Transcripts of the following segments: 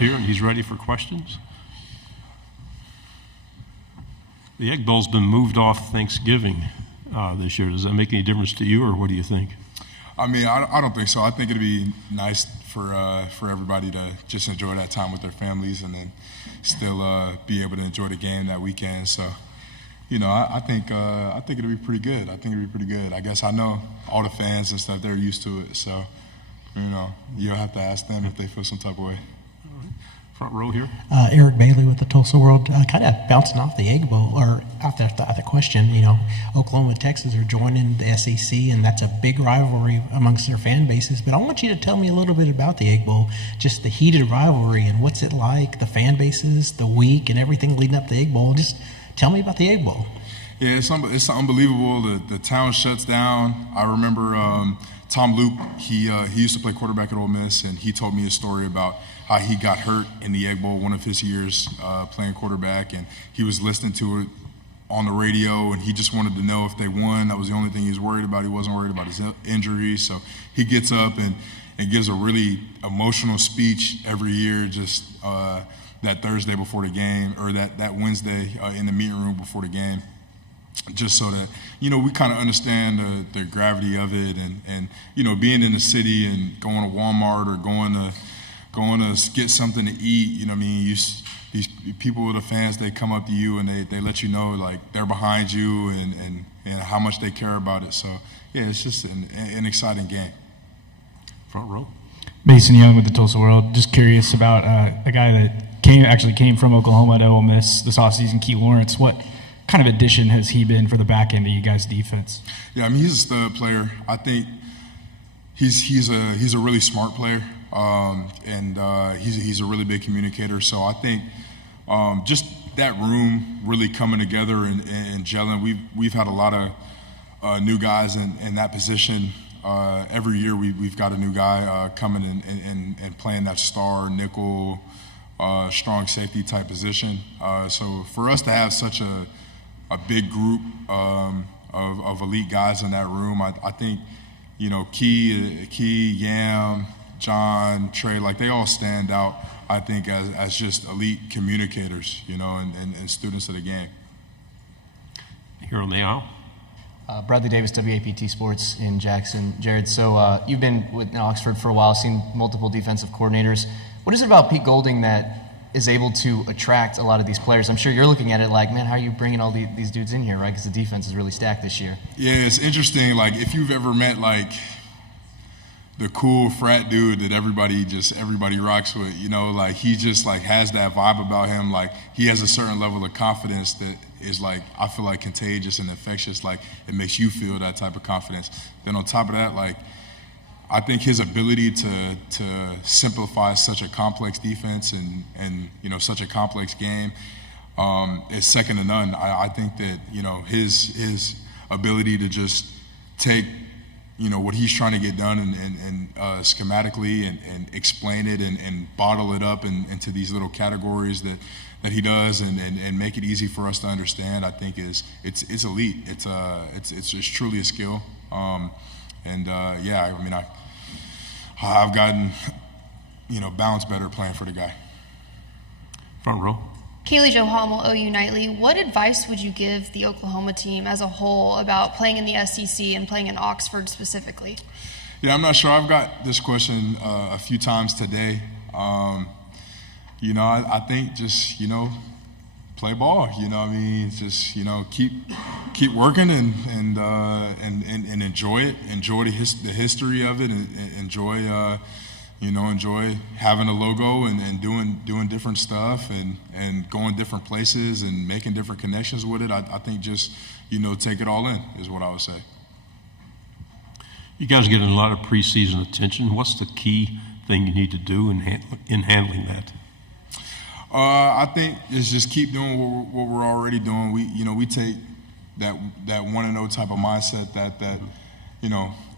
here, and he's ready for questions. The Egg Bowl's been moved off Thanksgiving this year. Does that make any difference to you, or what do you think? I mean, I don't think so. I think it'd be nice for everybody to just enjoy that time with their families and then still be able to enjoy the game that weekend. So, I think it'll be pretty good. I guess I know all the fans and stuff, they're used to it. So, you'll have to ask them if they feel some type of way. Front row here. Eric Bailey with the Tulsa World. Kind of bouncing off the Egg Bowl, or off the question, Oklahoma and Texas are joining the SEC, and that's a big rivalry amongst their fan bases. But I want you to tell me a little bit about the Egg Bowl, just the heated rivalry, and what's it like, the fan bases, the week, and everything leading up to the Egg Bowl. Just tell me about the Egg Bowl. Yeah, it's unbelievable. The town shuts down. I remember Tom Luke, he used to play quarterback at Ole Miss, and he told me a story about how he got hurt in the Egg Bowl one of his years playing quarterback, and he was listening to it on the radio, and he just wanted to know if they won. That was the only thing he was worried about. He wasn't worried about his injury. So he gets up and gives a really emotional speech every year, just that Thursday before the game, or that Wednesday in the meeting room before the game, just so that, we kind of understand the gravity of it, and being in the city and going to Walmart or going to get something to eat, these people, the fans, they come up to you and they let you know, like, they're behind you and how much they care about it. So, yeah, it's just an exciting game. Front row. Mason Young with the Tulsa World. Just curious about a guy that came from Oklahoma to Ole Miss this offseason, Key Lawrence. What kind of addition has he been for the back end of you guys' defense? Yeah, he's a stud player. I think he's a really smart player. And he's a really big communicator. So I think just that room really coming together and gelling. We've had a lot of new guys in that position. Every year we've got a new guy coming and playing that star nickel, strong safety type position. So for us to have such a big group of elite guys in that room, I think Key, Yam, John, Trey, like, they all stand out, I think, as just elite communicators, and students of the game. Here on the aisle. Bradley Davis, WAPT Sports in Jackson. Jared, so you've been with Oxford for a while, seen multiple defensive coordinators. What is it about Pete Golding that is able to attract a lot of these players? I'm sure you're looking at it like, man, how are you bringing all these dudes in here, right? Because the defense is really stacked this year. Yeah, it's interesting. Like, if you've ever met, like, the cool frat dude that everybody rocks with, like, he just, like, has that vibe about him. Like, he has a certain level of confidence that is, like, I feel like contagious and infectious. Like, it makes you feel that type of confidence. Then on top of that, like, I think his ability to simplify such a complex defense and such a complex game is second to none. I think that, his ability to just take what he's trying to get done and schematically and explain it and bottle it up into these little categories that he does and make it easy for us to understand, I think it's elite. It's truly a skill. I've gotten balanced better playing for the guy. Front row. Kaylee Jo Hummel, OU Nightly. What advice would you give the Oklahoma team as a whole about playing in the SEC and playing in Oxford specifically? Yeah, I'm not sure. I've got this question a few times today. I think just, play ball. Just, keep working and enjoy it. Enjoy the history of it, and enjoy enjoy having a logo and doing different stuff and going different places and making different connections with it. I think just, take it all in is what I would say. You guys are getting a lot of preseason attention. What's the key thing you need to do in handling that? I think it's just keep doing what we're already doing. We take that 1-0 type of mindset that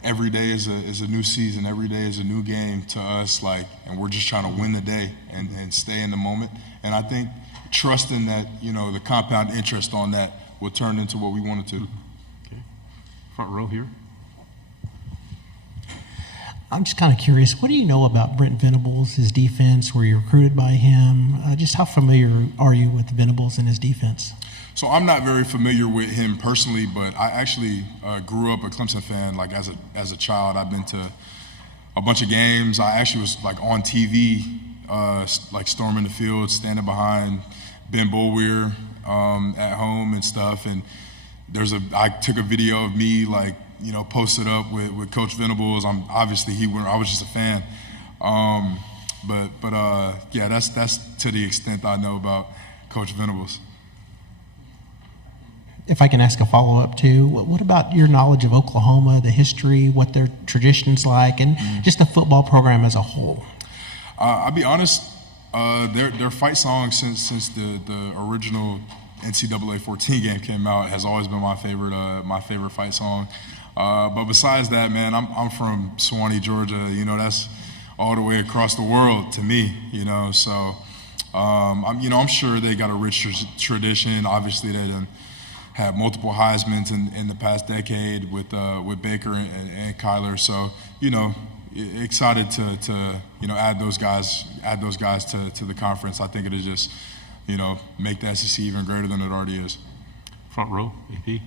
every day is a new season, every day is a new game to us, and we're just trying to win the day and stay in the moment. And I think trusting that, the compound interest on that will turn into what we want it to. Okay. Front row here. I'm just kind of curious, what do you know about Brent Venables, his defense? Were you recruited by him? Just how familiar are you with Venables and his defense? So I'm not very familiar with him personally, but I actually grew up a Clemson fan. Like as a child, I've been to a bunch of games. I actually was like on TV, like storming the field, standing behind Ben Boulware at home and stuff. And I took a video of me like, posted up with Coach Venables. I was just a fan. Yeah, that's to the extent I know about Coach Venables. If I can ask a follow-up too, what about your knowledge of Oklahoma, the history, what their traditions like, and just the football program as a whole? I'll be honest, their fight song since the original NCAA 14 game came out has always been my favorite fight song. But besides that, man, I'm from Suwanee, Georgia. That's all the way across the world to me. So I'm sure they got a rich tradition. Obviously, they done had multiple Heismans in the past decade with Baker and Kyler. So excited to add those guys to the conference. I think it'll just make the SEC even greater than it already is. Front row, AP.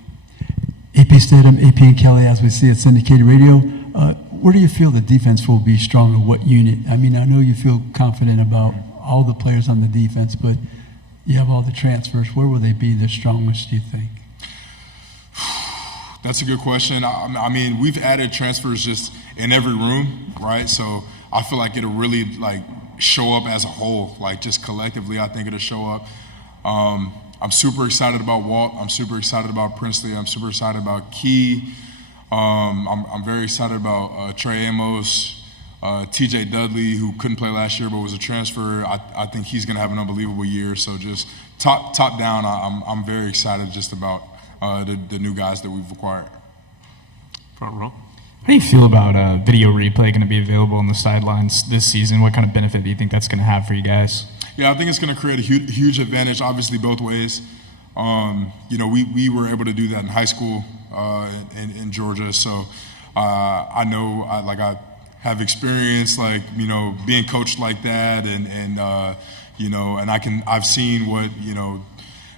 AP Stidham, AP and Kelly, as we see at syndicated radio. Where do you feel the defense will be stronger? What unit? I mean, I know you feel confident about all the players on the defense, but you have all the transfers. Where will they be the strongest, do you think? That's a good question. I mean, we've added transfers just in every room, right? So I feel like it'll really show up as a whole, just collectively. I think it'll show up. I'm super excited about Walt. I'm super excited about Princely. I'm super excited about Key. I'm very excited about Trey Amos, TJ Dudley, who couldn't play last year but was a transfer. I think he's going to have an unbelievable year. So just top down, I'm very excited just about the new guys that we've acquired. Front row. How do you feel about video replay going to be available on the sidelines this season? What kind of benefit do you think that's going to have for you guys? Yeah, I think it's going to create a huge advantage, obviously, both ways. We were able to do that in high school in Georgia, so I know I have experience, being coached like that, and I've seen what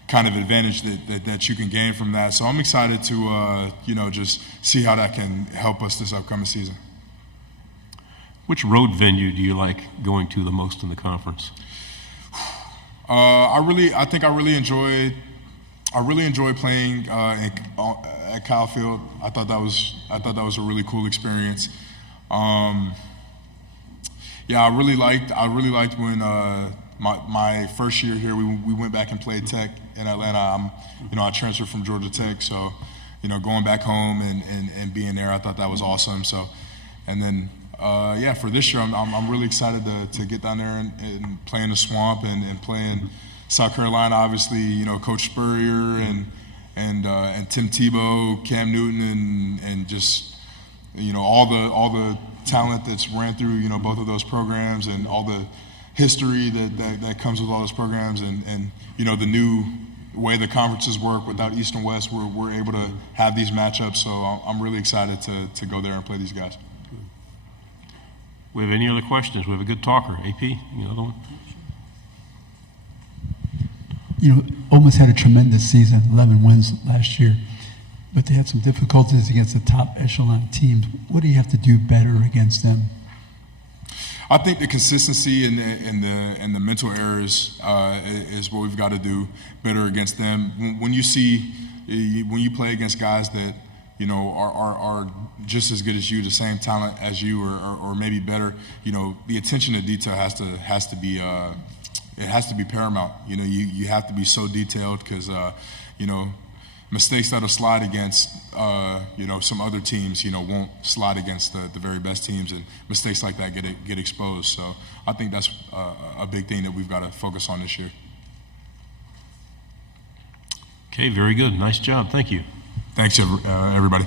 kind of advantage that you can gain from that. So I'm excited to just see how that can help us this upcoming season. Which road venue do you like going to the most in the conference? I think I really enjoy playing at Kyle Field. I thought that was a really cool experience. I really liked when my first year here we went back and played Tech in Atlanta. I transferred from Georgia Tech, so going back home and being there, I thought that was awesome. So, and then for this year, I'm really excited to get down there and play in the Swamp and play in South Carolina. Obviously, Coach Spurrier and Tim Tebow, Cam Newton, and just all the talent that's ran through both of those programs, and all the history that comes with all those programs, and the new way the conferences work without East and West, we're able to have these matchups. So I'm really excited to go there and play these guys. We have any other questions? We have a good talker. AP, you other one? Ole Miss had a tremendous season, 11 wins last year, but they had some difficulties against the top echelon teams. What do you have to do better against them? I think the consistency and the mental errors is what we've got to do better against them. When you play against guys that are just as good as you, the same talent as you, or maybe better, the attention to detail has to be paramount. You have to be so detailed, because mistakes that'll slide against some other teams won't slide against the very best teams, and mistakes like that get exposed. So I think that's a big thing that we've got to focus on this year. Okay, very good. Nice job. Thank you. Thanks, everybody.